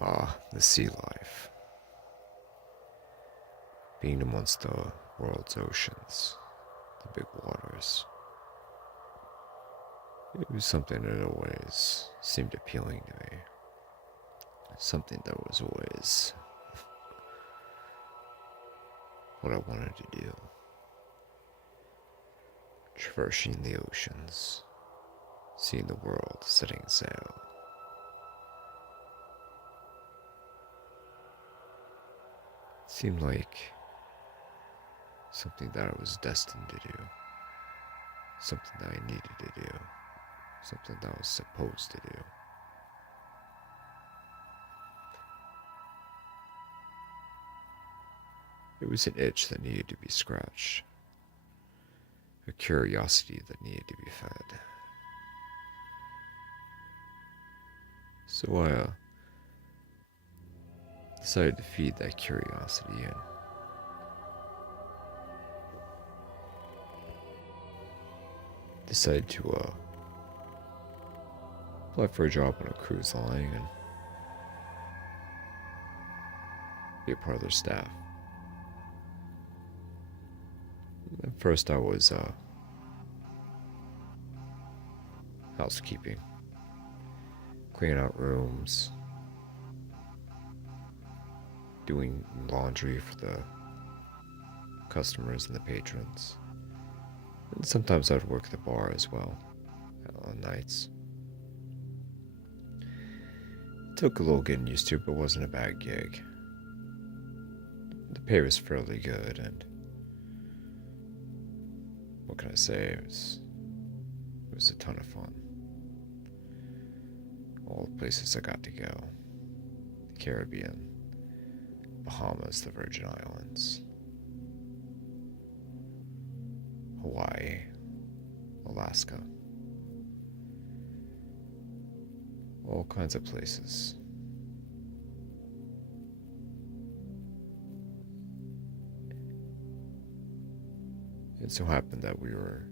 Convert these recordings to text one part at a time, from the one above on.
Ah, the sea life. Being amongst the world's oceans, the big waters. It was something that always seemed appealing to me. Something that was always what I wanted to do. Traversing the oceans, seeing the world setting sail. It seemed like something that I was destined to do. Something that I needed to do. Something that I was supposed to do. It was an itch that needed to be scratched. A curiosity that needed to be fed. So I decided to feed that curiosity and decided to apply for a job on a cruise line and be a part of their staff. At first I was housekeeping, cleaning out rooms, doing laundry for the customers and the patrons. And sometimes I'd work at the bar as well on nights. It took a little getting used to, but it wasn't a bad gig. The pay was fairly good, and what can I say? It was a ton of fun. All the places I got to go: the Caribbean, Bahamas, the Virgin Islands, Hawaii, Alaska. All kinds of places. It so happened that we were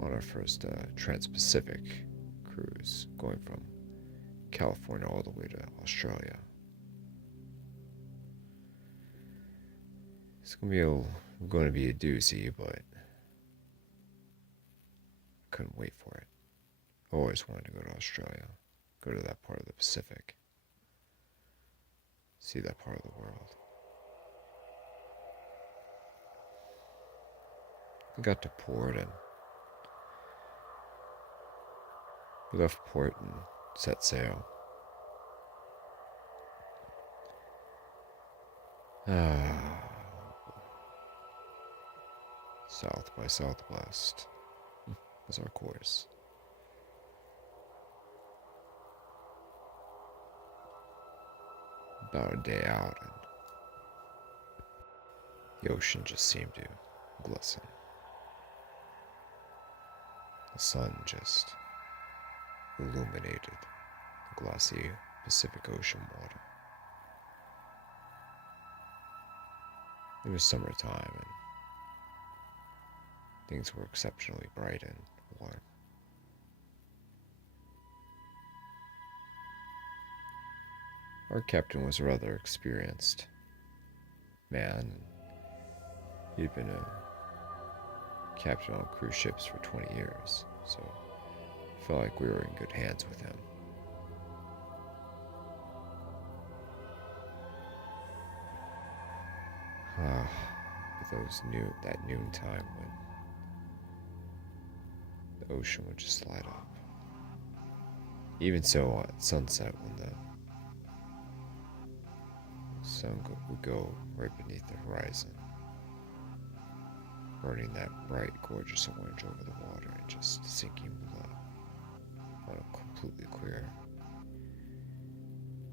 on our first Trans-Pacific cruise, going from California all the way to Australia. It's going to be a doozy, but I couldn't wait for it. I always wanted to go to Australia, go to that part of the Pacific, see that part of the world. We got to port and we left port and set sail. South by southwest was our course. About a day out, and the ocean just seemed to glisten. The sun just illuminated the glossy Pacific Ocean water. It was summertime, and things were exceptionally bright and warm. Our captain was a rather experienced man. He'd been a captain on cruise ships for 20 years, so I felt like we were in good hands with him. That noontime when the ocean would just light up. Even so, at sunset, when the sun would go right beneath the horizon, burning that bright, gorgeous orange over the water and just sinking below on a completely clear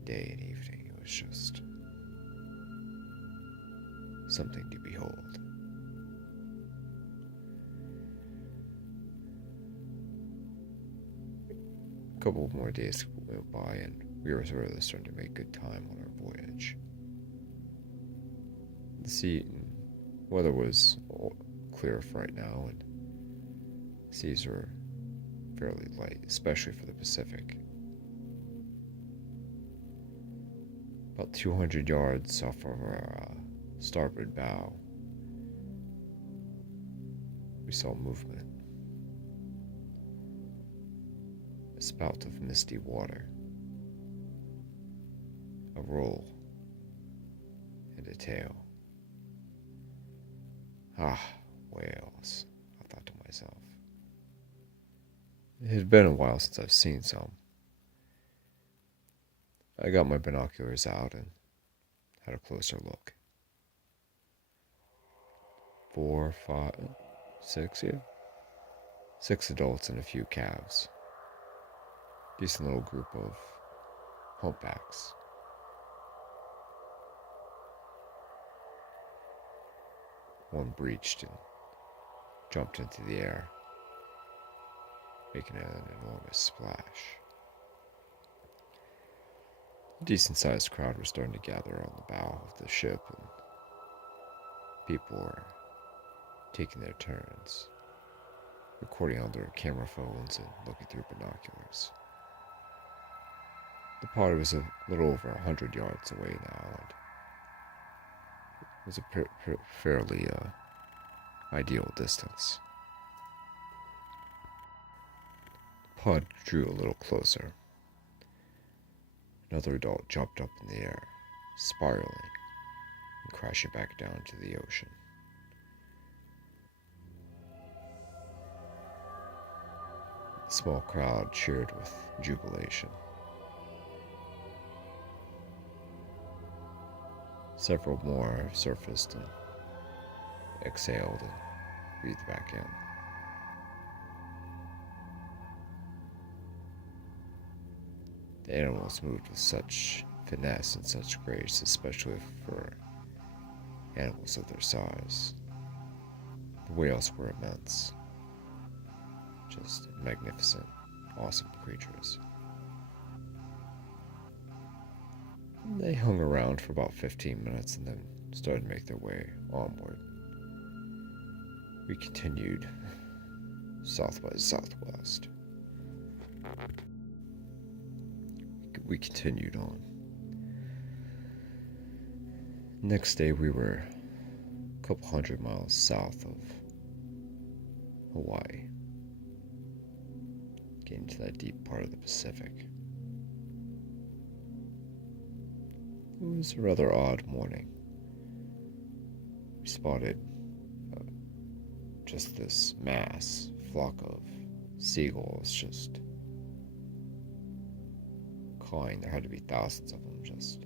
day and evening. It was just something to behold. A couple more days went by and we were really starting to make good time on our voyage. The weather was clear for right now, and seas were fairly light, especially for the Pacific. About 200 yards off of our starboard bow, we saw movement. A spout of misty water, a roll, and a tail. Ah, whales, I thought to myself. It had been a while since I've seen some. I got my binoculars out and had a closer look. 4, 5, 6, yeah. 6 adults and a few calves. Decent little group of humpbacks. One breached and jumped into the air, making an enormous splash. A decent-sized crowd was starting to gather on the bow of the ship, and people were taking their turns, recording on their camera phones and looking through binoculars. The party was a little over 100 yards away now, and it was a fairly ideal distance. The pod drew a little closer. Another adult jumped up in the air, spiraling and crashing back down to the ocean. The small crowd cheered with jubilation. Several more surfaced and exhaled and breathed back in. The animals moved with such finesse and such grace, especially for animals of their size. The whales were immense. Just magnificent, awesome creatures. They hung around for about 15 minutes and then started to make their way onward. We continued south by southwest. We continued on. Next day we were a couple 100 miles south of Hawaii, getting to that deep part of the Pacific. It was a rather odd morning. We spotted just this flock of seagulls just cawing. There had to be thousands of them just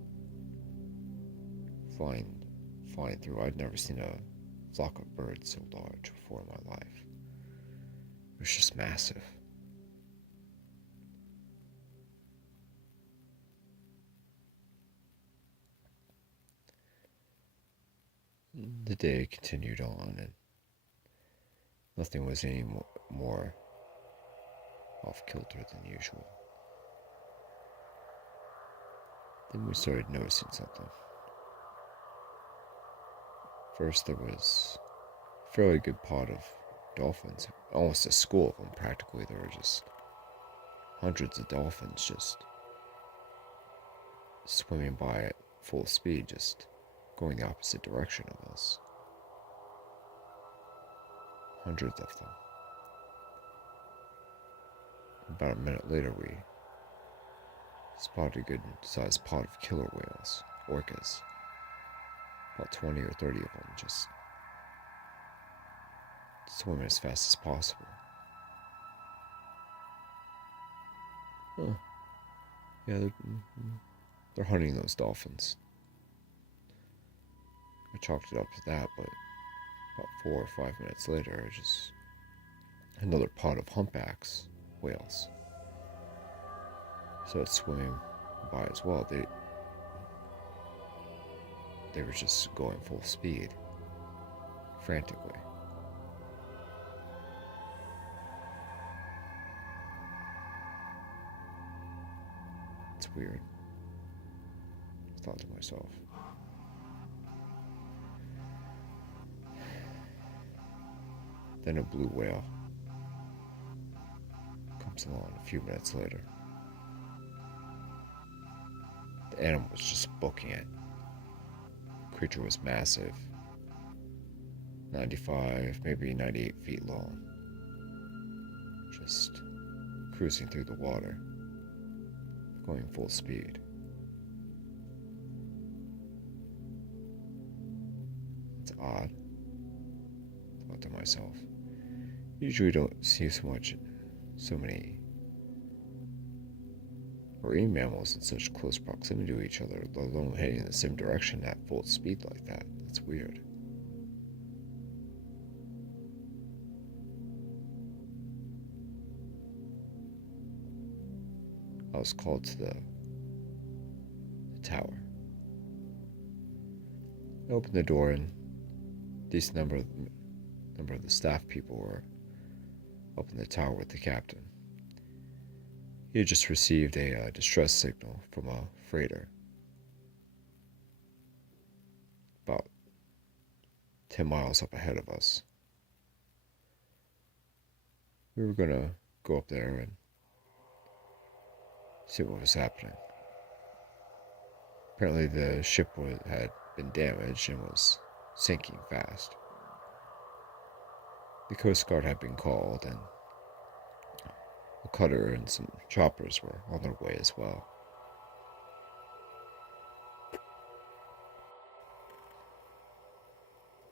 flying through. I'd never seen a flock of birds so large before in my life. It was just massive. The day continued on, and nothing was any more off kilter than usual. Then we started noticing something. First, there was a fairly good pod of dolphins, almost a school of them practically. There were just hundreds of dolphins just swimming by at full speed, just going the opposite direction of us. Hundreds of them. About a minute later, we spotted a good sized pod of killer whales, orcas. About 20 or 30 of them just swimming as fast as possible. Oh, yeah, they're hunting those dolphins. I chalked it up to that, but about 4 or 5 minutes later, just another pod of humpbacks, whales. So it's swimming by as well. They were just going full speed, frantically. It's weird, I thought to myself. Then a blue whale comes along a few minutes later. The animal was just booking it. The creature was massive, 95, maybe 98 feet long, just cruising through the water, going full speed. It's odd, I thought to myself. Usually don't see so many marine mammals in such close proximity to each other, let alone heading in the same direction at full speed like that. That's weird. I was called to the tower. I opened the door, and a decent number of the staff people were up in the tower with the captain. He had just received a distress signal from a freighter about 10 miles up ahead of us. We were going to go up there and see what was happening. Apparently the ship had been damaged and was sinking fast. The Coast Guard had been called, and a cutter and some choppers were on their way as well.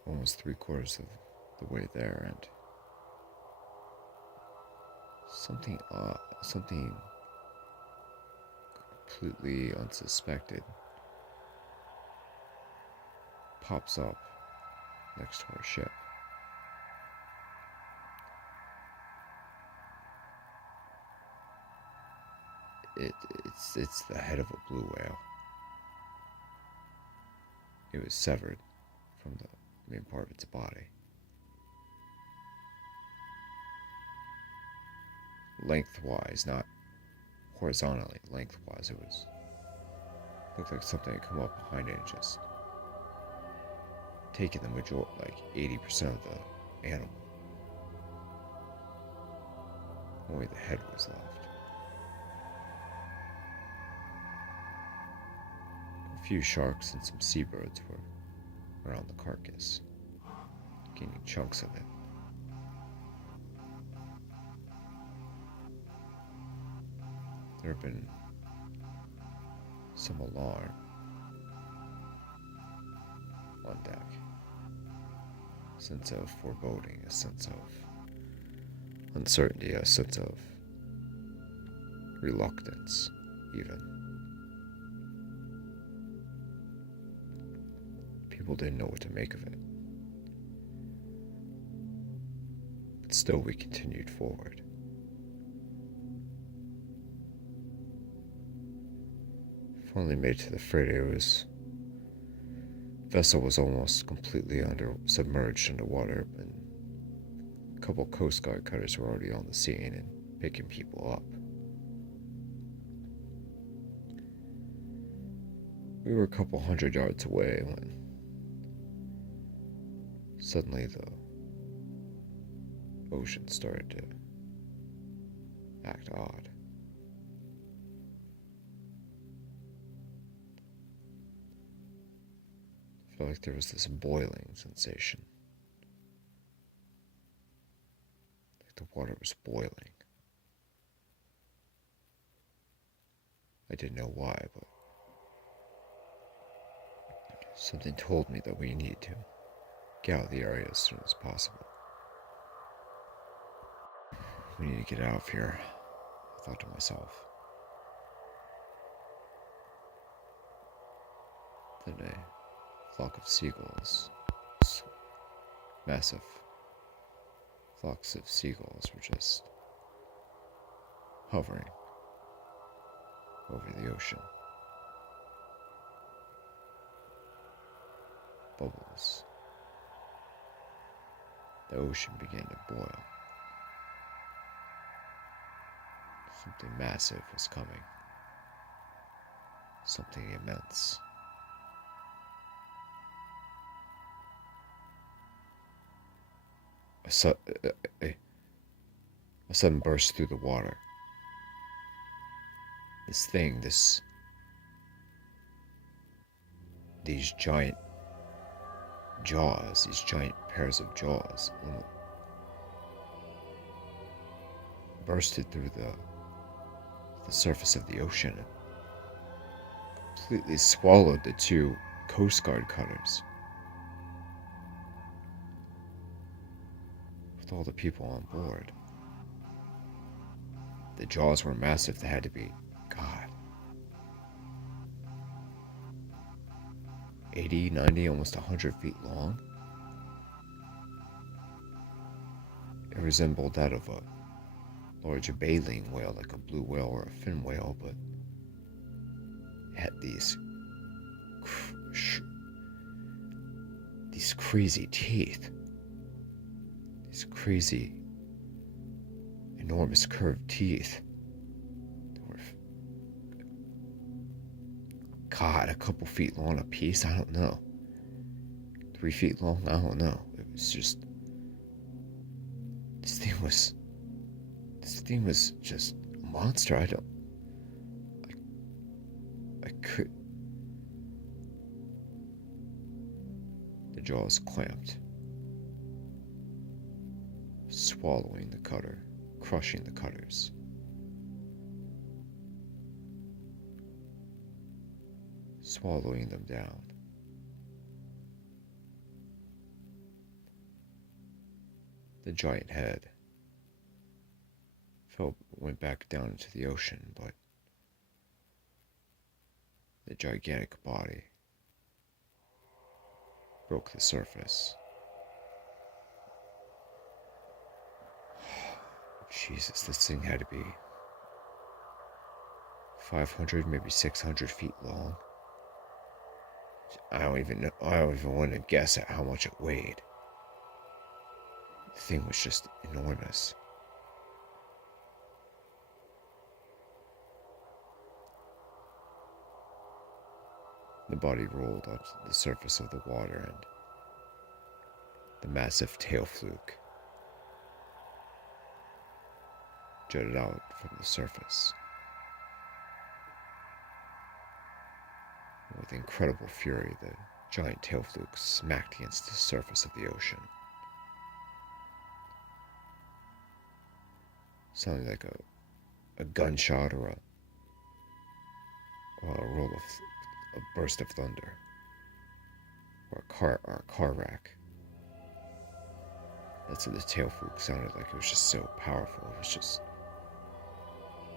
Almost 3/4 of the way there, and something completely unsuspected pops up next to our ship. It's the head of a blue whale. It was severed from the main part of its body. Lengthwise, not horizontally, lengthwise. Looked like something had come up behind it and just taken the majority, like 80% of the animal. Only the head was left. A few sharks and some seabirds were around the carcass, gaining chunks of it. There had been some alarm on deck. A sense of foreboding, a sense of uncertainty, a sense of reluctance, even. People didn't know what to make of it. But still, we continued forward. Finally made it to the freighter. Vessel was almost completely submerged underwater, and a couple Coast Guard cutters were already on the scene and picking people up. We were a couple 100 yards away when suddenly the ocean started to act odd. I felt like there was this boiling sensation. Like the water was boiling. I didn't know why, but something told me that we needed to get out of the area as soon as possible. We need to get out of here, I thought to myself. Then a flock of seagulls, massive flocks of seagulls, were just hovering over the ocean. Bubbles. The ocean began to boil. Something massive was coming. Something immense. A sudden burst through the water. This these giant jaws, these giant pairs of jaws, bursted through the surface of the ocean and completely swallowed the two Coast Guard cutters. With all the people on board. The jaws were massive. They had to be, God, 80, 90, almost 100 feet long. It resembled that of a large baleen whale, like a blue whale or a fin whale, but it had these crazy teeth, these crazy, enormous curved teeth. They were, God, a couple feet long a piece. I don't know. 3 feet long. I don't know. It was just this thing was just a monster. I could. The jaws clamped, swallowing the cutter, crushing the cutters. Swallowing them down. The giant head went back down into the ocean, but the gigantic body broke the surface. Jesus, this thing had to be 500, maybe 600 feet long. I don't even know. I don't even want to guess at how much it weighed. The thing was just enormous. The body rolled onto the surface of the water, and the massive tail fluke jutted out from the surface. With incredible fury, the giant tail fluke smacked against the surface of the ocean, sounding like a gunshot or a burst of thunder, or a car wreck. That's what the tail fluke sounded like. It was just so powerful. It was just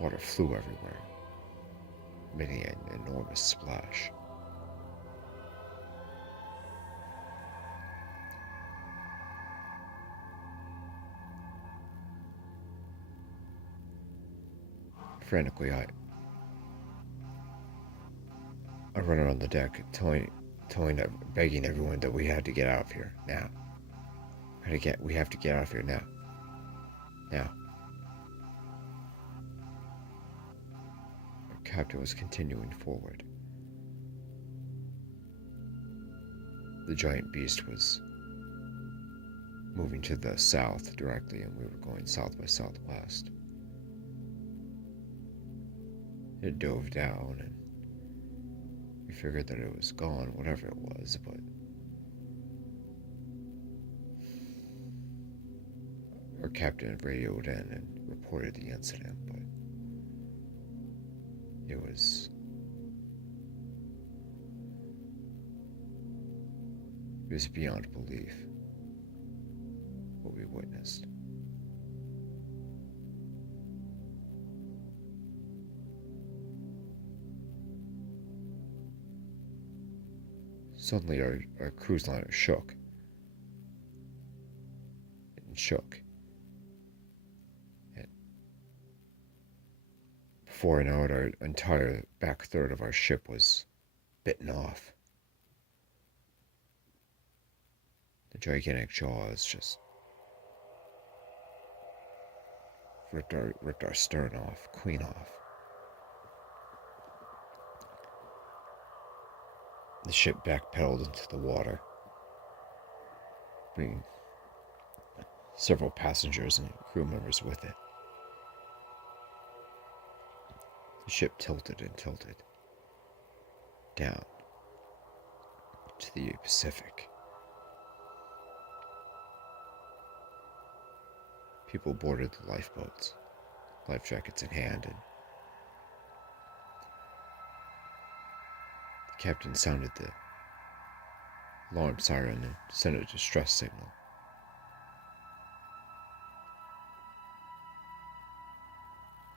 water flew everywhere, making an enormous splash. Frantically, I run around the deck, begging everyone that we had to get out of here now. We have to get out of here now. Now. Our captain was continuing forward. The giant beast was moving to the south directly, and we were going south by southwest. It dove down, and we figured that it was gone, whatever it was, but our captain radioed in and reported the incident, but it was beyond belief what we witnessed. Suddenly our cruise liner shook and shook. And before I know it, our entire back third of our ship was bitten off. The gigantic jaws just ripped our stern off, clean off. The ship backpedaled into the water, bringing several passengers and crew members with it. The ship tilted and tilted down, to the Pacific. People boarded the lifeboats, life jackets in hand, and the captain sounded the alarm siren and sent a distress signal.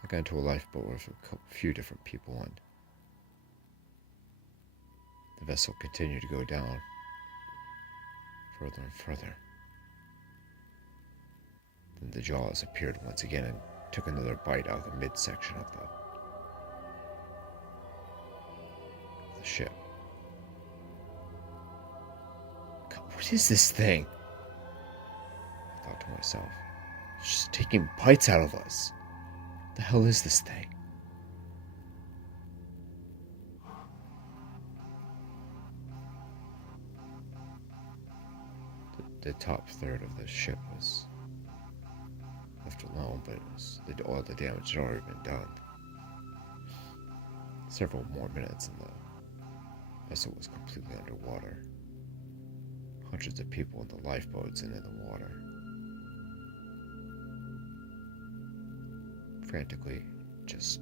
I got into a lifeboat with a few different people, and the vessel continued to go down further and further. Then the jaws appeared once again and took another bite out of the midsection of the ship. God, what is this thing? I thought to myself. It's just taking bites out of us. What the hell is this thing? The top third of the ship was left alone, but all the damage had already been done. Several more minutes and the vessel was completely underwater. Hundreds of people in the lifeboats and in the water, frantically just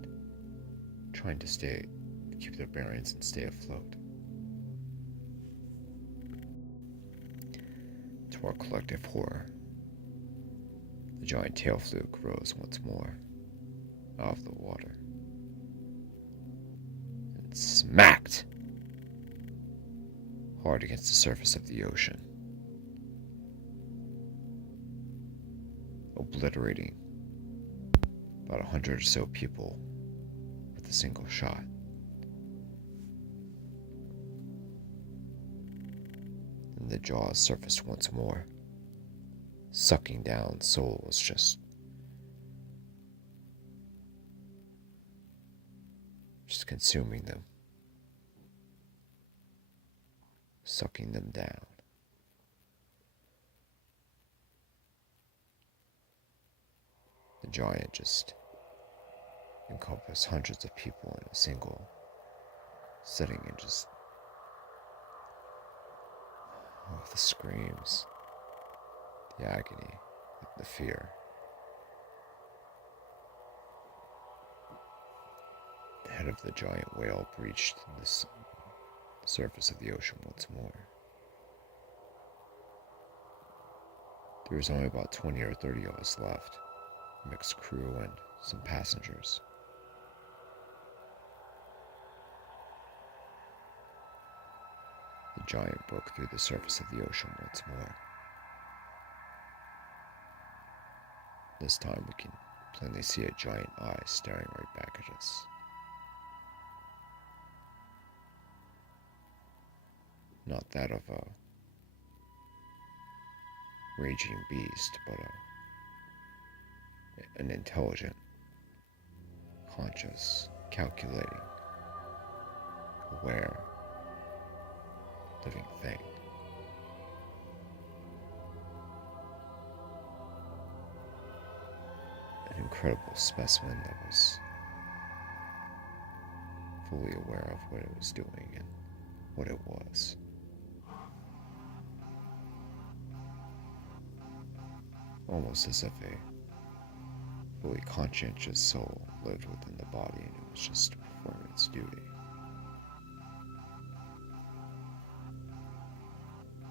trying to keep their bearings and stay afloat. To our collective horror, the giant tail fluke rose once more out of the water and smacked hard against the surface of the ocean, obliterating about 100 or so people with a single shot. Then the jaws surfaced once more, sucking down souls, just consuming them, sucking them down. The giant just encompassed hundreds of people in a single setting, and just the screams, the agony, the fear. The head of the giant whale breached the surface of the ocean once more. There was only about 20 or 30 of us left, a mixed crew and some passengers. The giant broke through the surface of the ocean once more. This time we can plainly see a giant eye staring right back at us. Not that of a raging beast, but an intelligent, conscious, calculating, aware, living thing. An incredible specimen that was fully aware of what it was doing and what it was. Almost as if a fully conscientious soul lived within the body and it was just performing its duty.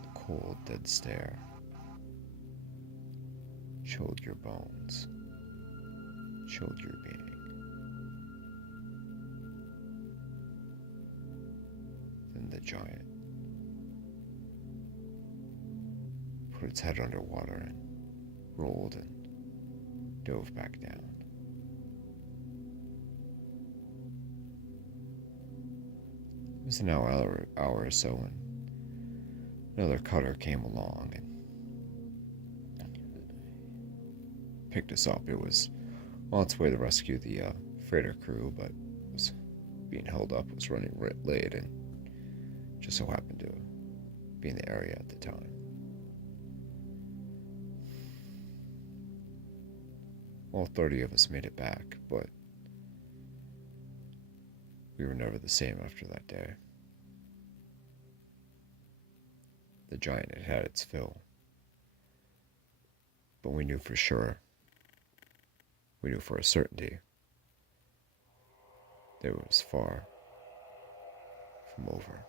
The cold, dead stare chilled your bones, chilled your being. Then the giant put its head underwater and rolled and dove back down. It was an hour or so when another cutter came along and picked us up. It was on its way to rescue the freighter crew, but was being held up, was running late, and just so happened to be in the area at the time. All 30 of us made it back, but we were never the same after that day. the giant had had its fill. But we knew for sure, we knew for a certainty, that it was far from over.